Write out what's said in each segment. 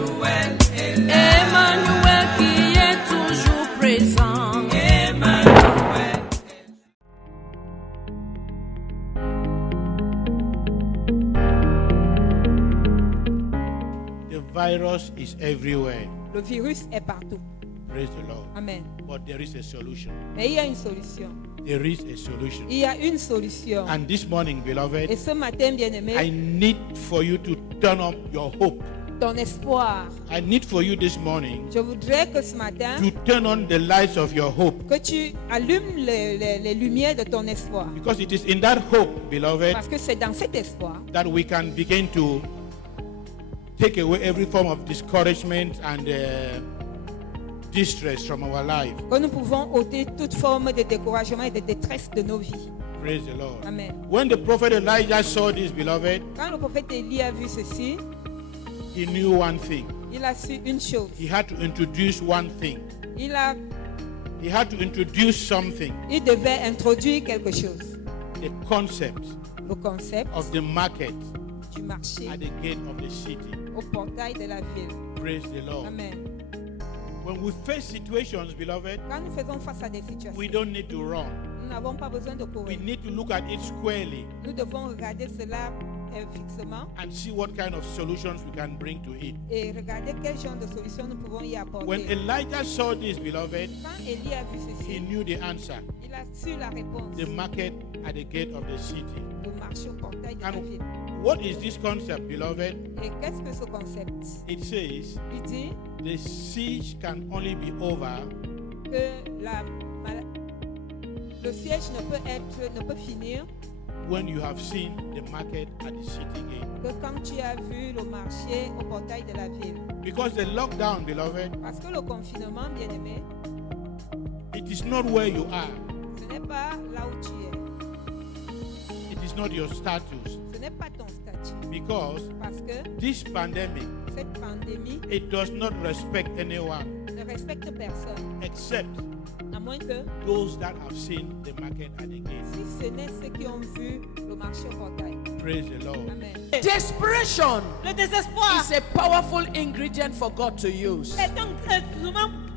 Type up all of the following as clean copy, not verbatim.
Emmanuel est là. Emmanuel qui est toujours présent. Emmanuel. The virus is everywhere. Le virus est partout. Praise the Lord. Amen. But there is a solution. Mais il y a une solution. There is a solution. Il y a une solution. And this morning, Et beloved, ce matin, bien-aimé, I need for you to turn up your hope. ton espoir. I need for you this morning Je voudrais que ce matin, to turn on the lights of your hope. que tu allumes les lumières de ton espoir. Because it is in that hope, beloved, Parce que c'est dans cet espoir that we can begin to take away every form of discouragement and distress from our life. que nous pouvons ôter toute forme de découragement et de détresse de nos vies. Praise the Lord. Amen. When the prophet Elijah saw this, beloved, Quand le prophète Élie a vu ceci, he knew one thing. il a su une chose. He had to introduce one thing. Il He had to introduce something. devait introduire quelque chose. The concept Le concept of the market du marché at the gate of the city. au portail de la ville. Praise the Lord. Amen. When we face situations, beloved, Quand nous faisons face à des we situations, don't need to run. nous n'avons pas besoin de We courir. need to look at it squarely Nous devons regarder cela fixement and see what kind of solutions we can bring to it. et regarder quel genre de solution nous pouvons y When apporter. Elijah saw this, beloved, Quand Élie a vu he ceci, knew the answer. il a su la réponse. The market at the gate of the city. Le marché au portail de la ville. And what is this concept, beloved? Et qu'est-ce que ce concept? It says Il dit the siege can only be over que le siège ne peut finir when you have seen the market at the city gate. que quand tu as vu le marché au portail de la ville. Because the lockdown, beloved, Parce que le confinement, bien aimé, it is not where you are. ce n'est pas là où tu es. It is not your status. Ce n'est pas ton statut. Because Parce que this pandemic, cette pandémie it does not respect anyone ne respecte personne, except à moins que those that have seen the market at the gate. si ce n'est ceux qui ont vu le marché au portail. Praise the Lord. Amen. Desperation Le désespoir is a powerful ingredient for God to use. est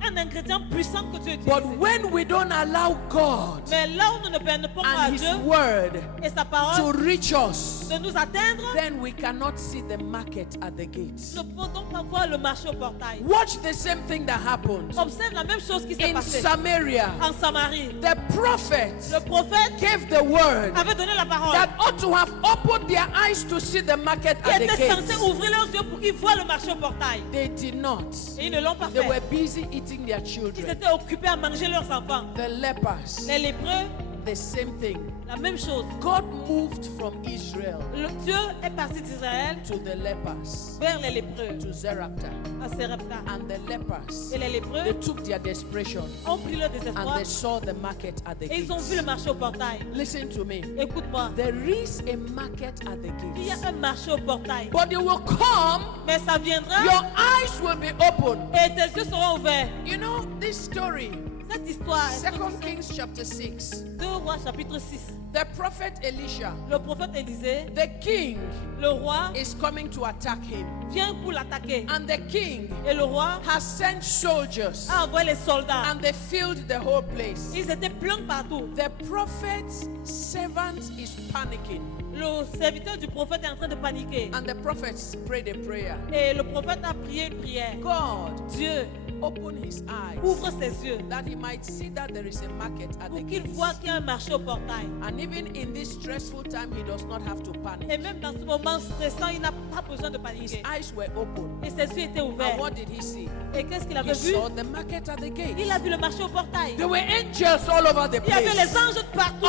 un ingrédient puissant que Dieu utilise. But when we don't allow God Mais là où nous ne permettons pas à and His Dieu Word et sa to parole reach us, de nous atteindre, then we cannot see the market at the gates. nous ne pouvons donc pas voir le marché au portail. Watch the same thing that happened Observe la même chose qui s'est in passée Samaria. en Samarie. The prophet Le prophète gave the word avait donné la parole. that ought to have opened their eyes to see the market Qui at the était censé gates. ouvrir leurs yeux pour qu'ils voient le marché au portail. They did not. Et ils ne l'ont pas They were fait. busy eating their Ils children. étaient occupés à manger leurs enfants. The lepers, Les lépreux, the same thing. la même chose. God moved from Israel Le Dieu est parti d'Israël to the lepers, vers les lépreux to Zarephath. à Sarepta. And the lepers, Et les they lépreux took their desperation ont pris leur and désespoir they saw the market at the et ils ont vu le gates. marché au portail. Listen to me. Écoute-moi, There is a market at the il y a gates. un marché au portail. But it will come, Mais ça viendra your eyes will be open. et tes yeux seront ouverts. You know this story, Cette histoire, 2 Kings chapter 6. 2 Rois chapitre 6. The prophet Elisha, Le prophète Élisée, the king, le roi, is coming to attack him. vient pour l'attaquer. And the king Et le roi has sent soldiers a envoyé les soldats. and they filled the whole place. Ils étaient pleins partout. The prophet's servant is panicking. Le serviteur du prophète est en train de paniquer. And the prophet prayed a prayer. Et le prophète a prié une prière. God, Dieu, open his eyes ouvre ses yeux that he might see that there is a market at the pour qu'il gates. voit qu'il y a un marché au portail. And even in this stressful time, he does not have to Et panic. même dans ce moment stressant, il n'a pas besoin de His paniquer. eyes were open. Et ses yeux étaient And ouverts. what did he see? Et qu'est-ce qu'il He avait vu? saw the market at the Il gates. a vu le marché au portail. There were angels all over the Il y avait les place. anges de partout.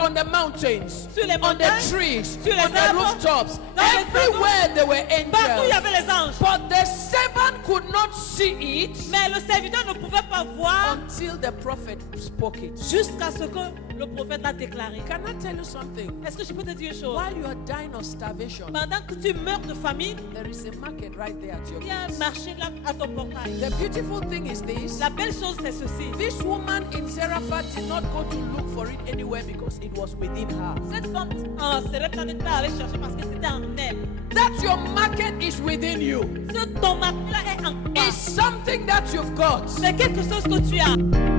On the mountains, Sur les on the montagnes, trees, sur les on the arbres, rooftops. dans les Everywhere there were Partout, il y angels. avait les anges. But the servant could not see it Mais le serviteur ne pouvait pas voir until the prophet spoke it. jusqu'à ce que le prophète l'a déclaré. Can I tell you something? Est-ce que je peux te dire une chose? While you are dying of starvation, Pendant que tu meurs de famine, there is a market right there at your il y a un place. marché là à ton portail. The beautiful thing is this. La belle chose, c'est ceci. This woman in Zarephath did not go to look for it anywhere because it was within her. Cette femme en Sarepta n'est pas allée chercher parce que c'était en elle. that your market is within you. Ce ton marché là est en toi. It's something that you've got. C'est quelque chose que tu as.